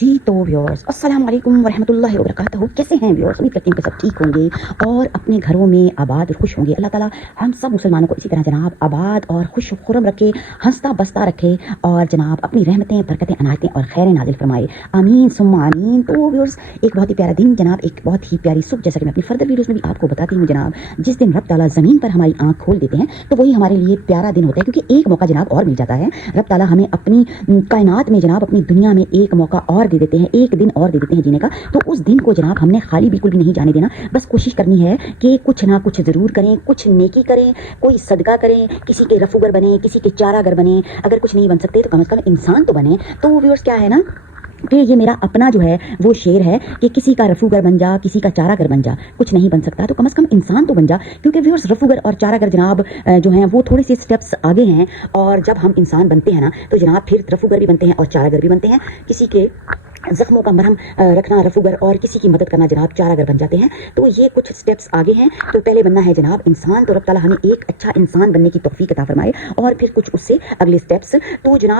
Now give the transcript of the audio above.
जी तो व्यूअर्स अस्सलाम वालेकुम वरहमतुल्लाहि वबरकातुहू। कैसे हैं व्यूअर्स? उम्मीद करती हूँ कि सब ठीक होंगे और अपने घरों में आबाद और खुश होंगे। अल्लाह ताला हम सब मुसलमानों को इसी तरह जनाब आबाद और खुश खुरम रखे, हंसता बसता रखे और जनाब अपनी रहमतें बरकतें अनायतें और खैरें नाजिल फरमाए। आमीन सुम्मा आमीन। तो व्यूअर्स एक बहुत ही प्यारा दिन जनाब, एक बहुत ही प्यारी सुबह, जैसा कि मैं अपनी फर्दर वीडियोस में भी आपको बताती हूँ जनाब, जिस दिन रब ताला ज़मीन पर हमारी आँख खोल देते हैं तो वही हमारे लिए प्यारा दिन होता है, क्योंकि एक मौका जनाब और मिल जाता है। रब ताला हमें अपनी कायनात में जनाब, अपनी दुनिया में एक मौका और दे देते हैं, एक दिन और दे देते हैं जीने का। तो उस दिन को जनाब हमने खाली बिल्कुल भी नहीं जाने देना। बस कोशिश करनी है कि कुछ ना कुछ ज़रूर करें, कुछ नेकी करें, कोई सदका करें, किसी के रफूगर बने, किसी के चारागर बने। अगर कुछ नहीं बन सकते तो कम से कम इंसान तो बने। तो व्यूअर्स क्या है ना कि ये मेरा अपना जो है वो शेर है कि किसी का रफूगर बन जा, किसी का चारागर बन जा। कुछ नहीं बन सकता तो कम से कम इंसान तो बन जा, क्योंकि व्यूअर्स रफूगर और चारागर जनाब जो हैं वो थोड़े से स्टेप्स आगे हैं। और जब हम इंसान बनते हैं ना तो जनाब फिर रफूगर भी बनते हैं और चारागर भी बनते हैं। किसी के जख्मों का मरहम रखना रफूगर और किसी की मदद करना जनाब चारागर बन जाते हैं। तो ये कुछ स्टेप्स आगे हैं। तो पहले बनना है जनाब इंसान, तो रब ताला हमें एक अच्छा इंसान बनने की तौफीक अता फरमाए और फिर कुछ उससे अगले स्टेप्स। तो जनाब